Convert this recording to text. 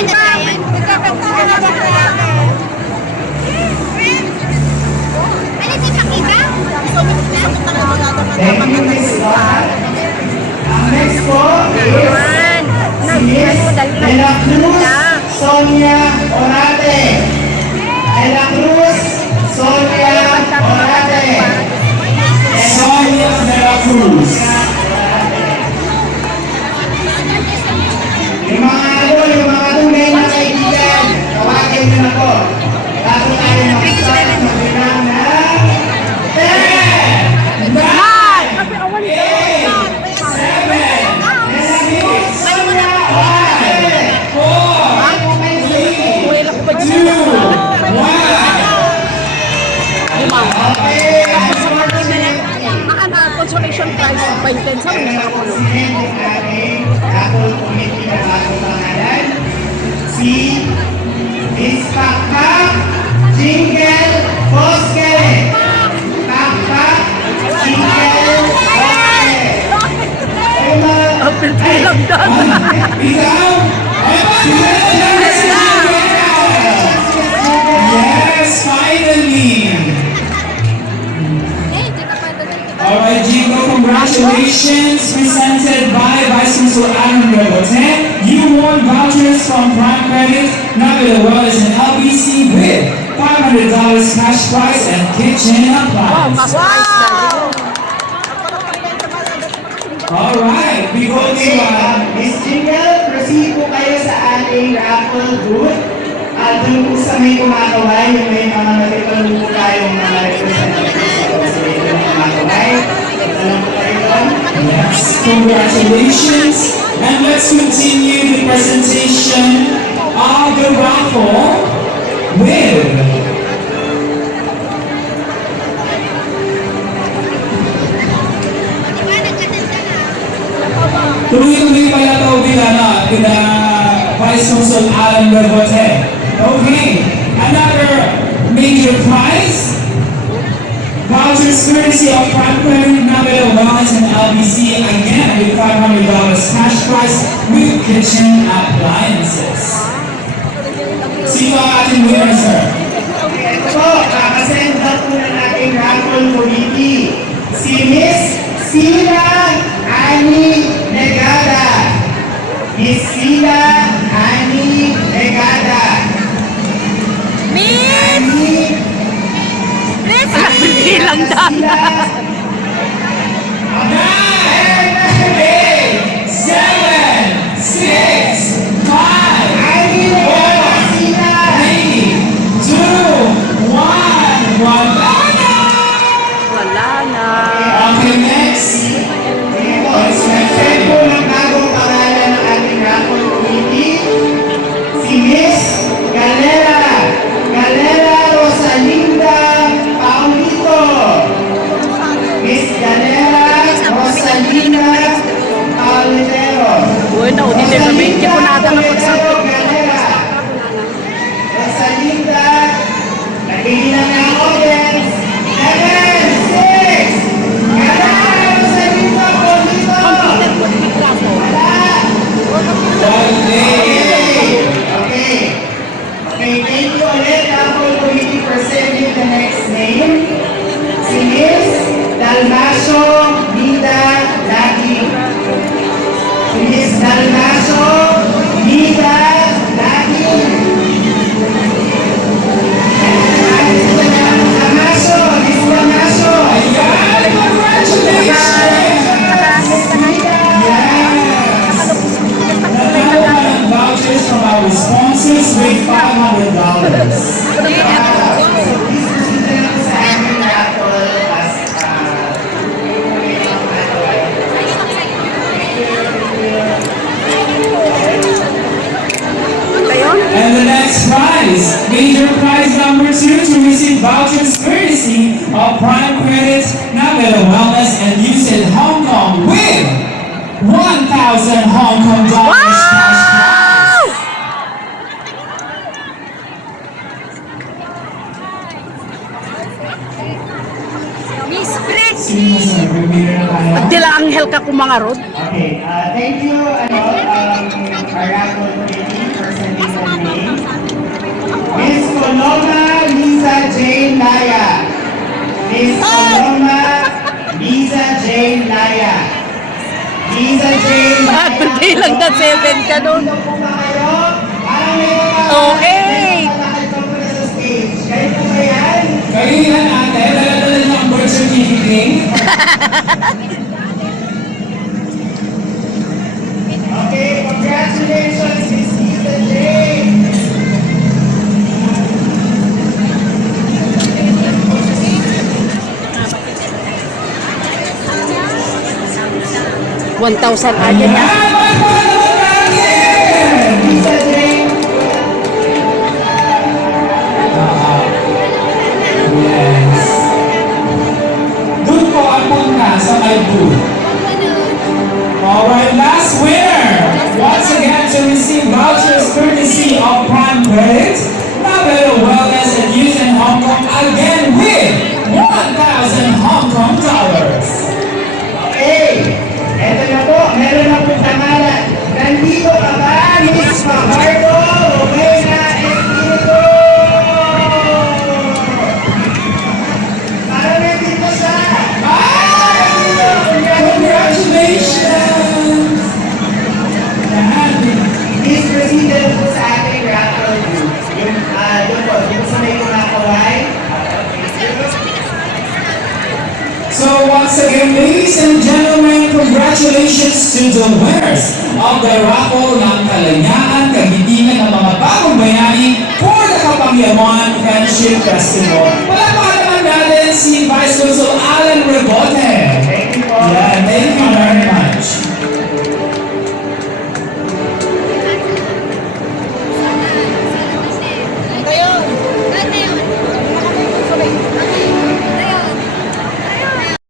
Thank you, Miss Juan. Ang next po is De La Cruz Sonia Orate. De La Cruz Sonia Orate. Sonia De La Cruz. Yung mga tunay na kaibigan, tawagin nyo na po. Bago tayo mag-start, mag-bilang na 10, 9, 8, 7, Sonia Orate. 4, 3, 2, 1. Consolation prize of 20 sa mga kapulong. Si Miss Pakpak Jingle Boskele. Pakpak Jingle Boskele. Apil lang dan. Yes, finally. Alright, Jingo, congratulations. Presented by Vice Principal Adam Rebote. You won vouchers from Prime Credit, Navida Wellness, and LBC with $500 cash prize and kitchen appliance. Wow! Alright, we go to Miss Jingle, proceed po kayo sa ating raffle booth. Doon po sa may kumakaway, yung may mga nagpapalong po tayong mga representatives sa may kumakaway. Alam po kayo doon? yes, congratulations. And let's continue the presentation of the raffle with tuloy-tuloy pala ito bila Vice Consul Alan Rebote. Okay, another major prize. Vouchers courtesy of Prime Credit, Navida Wellness, and LBC, again with $500 cash prize with kitchen appliances. Sino ang ating winner, sir? Ito po, kakasend out po ng ating raffle committee. Si Miss Sila Ani Negada. Miss Sila Ani Negada. Ani Apil lang dan. 9, 8, 7, 6, 5, 4, 3, 2, 1, wala na! Wala na. Okay, next. Nag-send po ng bagong pangalan ng ating raffle committee. Si Miss Galera Rosalinda Paulito. Miss Galera Rosalinda Paulitero. Bueno, dito kami. Hindi po natin na pagsapot. Galera Rosalinda. Nagigilan na ang audience. 7, 6. Galera Rosalinda Paulito. Computer po ni Grapo. Okay, thank you ulit, Raffle Committee, for sending the next name. Si Miss Dalmasio Nida Lagi. Si Miss Dalmasio Nida Lagi. Dalmasio, Miss Dalmasio. Ayan, congratulations! Vouchers from our sponsors with $500. And the next prize, major prize number 2 to receive vouchers courtesy of Prime Credit, Navida Wellness, and Visit Hong Kong with 1,000 Hong Kong dollars cash prize. Miss Chris! Sino sa nag-winner na tayo? Dila Angel ka kumangarod. Okay, thank you, our raffle committee, for sending Hanggang 7 ka nun. Dito po ba kayo? Parang may mga... Okay. may mga lakad pa po na sa stage. Kayo po ba yan? Kayo yan ate, dala-dala niyo ang birth certificate. Okay, congratulations, Miss Tita Jane. 1,000 agad na. Tita Jane. Yes. Doon po ang punta sa may booth. Alright, last winner! Once again to receive vouchers courtesy of Prime Credit, Nabelo Wellness and Youth in Hong Kong again with 1,000 Hong Kong dollars. Okay, eto na po, meron na po tamalan. Nandito ka ba, Miss Fajardo, Rowena Espiritu? Para nandito siya. Congratulations! Yan. Miss President po sa ating raffle group. Yung sa may kumakaway. So once again, ladies and gentlemen, congratulations to the winners of the raffle ng Kalayaan, Kagitingan ng mga bagong bayani for the Kapangyaman Friendship Festival